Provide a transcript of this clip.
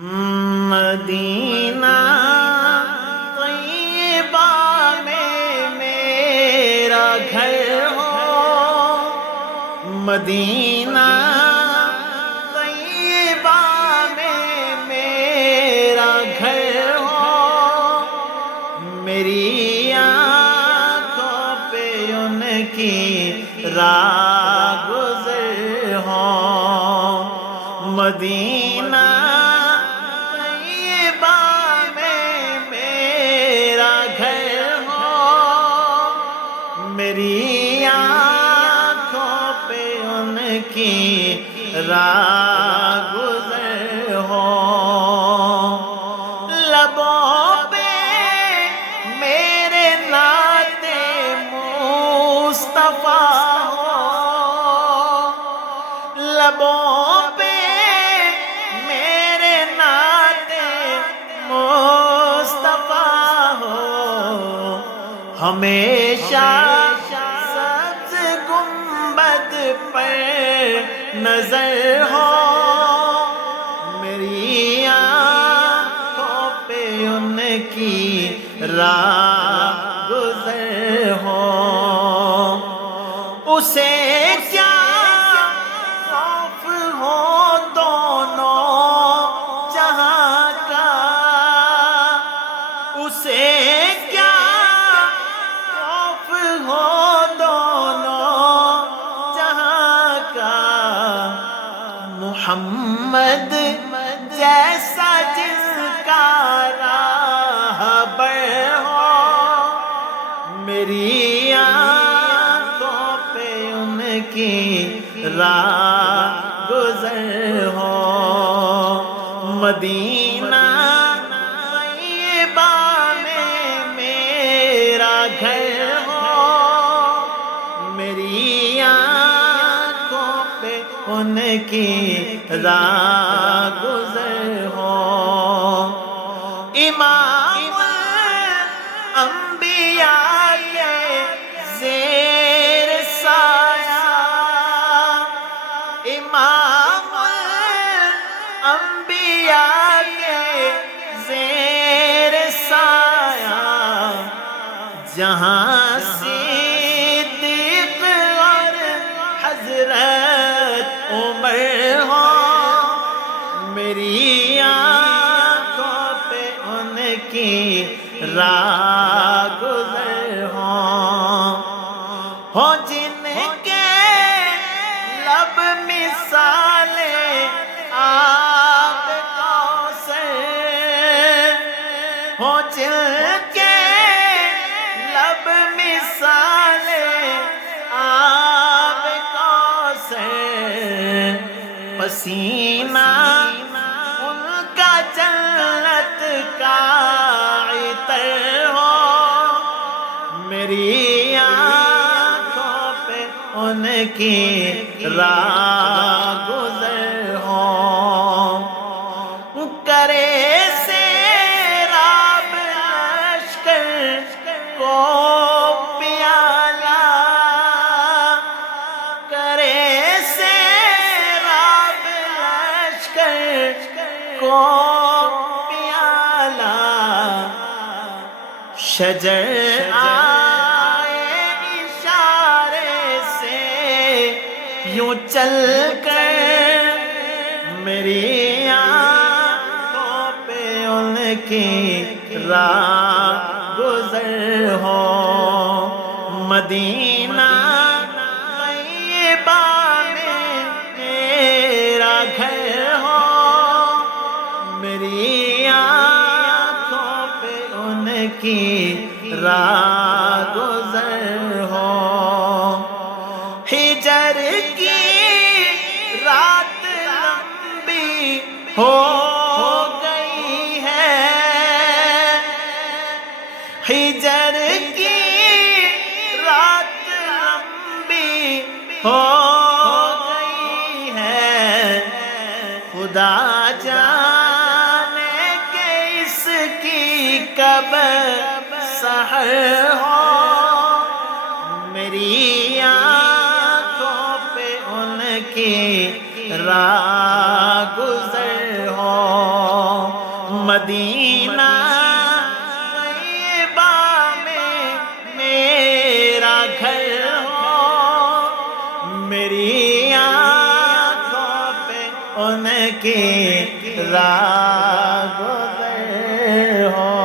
مدینہ طیبہ میں میرا گھر ہو، مدینہ طیبہ میں میرا گھر ہو، میری آنکھوں پہ ان کی راہ گزر ہو، مدینہ میری آنکھوں پہ ان کی راہ گزر ہو، لبوں پہ میرے نعت مصطفیٰ ہو، لبوں پہ میرے نعت مصطفیٰ ہو، ہمیشہ نظر ہو، میری آنکھوں پہ ان کی راہ گزر ہو، اسے کیا خوف ہو دونوں جہاں کا، اسے کیا خوف ہو محمد جیسا جس کا راہبر ہو، میری آنکھوں پہ ان کی راہ گزر ہو، مدینہ طیبہ میں میرا گھر ہو، میری آنکھوں پہ ان کی راہ گزر ہو، امام الانبیاء کے زیر سایہ، امام الانبیاء کے زیر سایہ، جہاں صدیق اور حضرت عمر ہو، میری آنکھوں پہ ان کی راہ گزر ہو، جن کے لب مثال آب کوثر ہو، جن کے لب مثال آب کوثر، پسینہ ان کا جنت کا عطر ہو، میری آنکھوں پہ ان کی راہ گزر ہو، کرے سیراب لشکر کو پیالہ، کرے سیراب لشکر کو پیالہ، شجر آئے اشارے سے یوں چل کر، میری آنکھوں پہ ان کی راہ گزر ہو، مدینہ طیبہ میں میرا گھر ہو، میری آنکھوں پہ ان کی راہ گزر ہو، ہجر کی رات لمبی ہو گئی ہے، ہجر کی رات لمبی ہو گئی ہے، خدا جانے کہ اس کی کب سحر ہو، میری آنکھوں پہ ان کی راہ گزر ہو، مدینہ طیبہ میں میرا گھر ہو، میری آنکھوں پہ ان کی راہ گزر ہو۔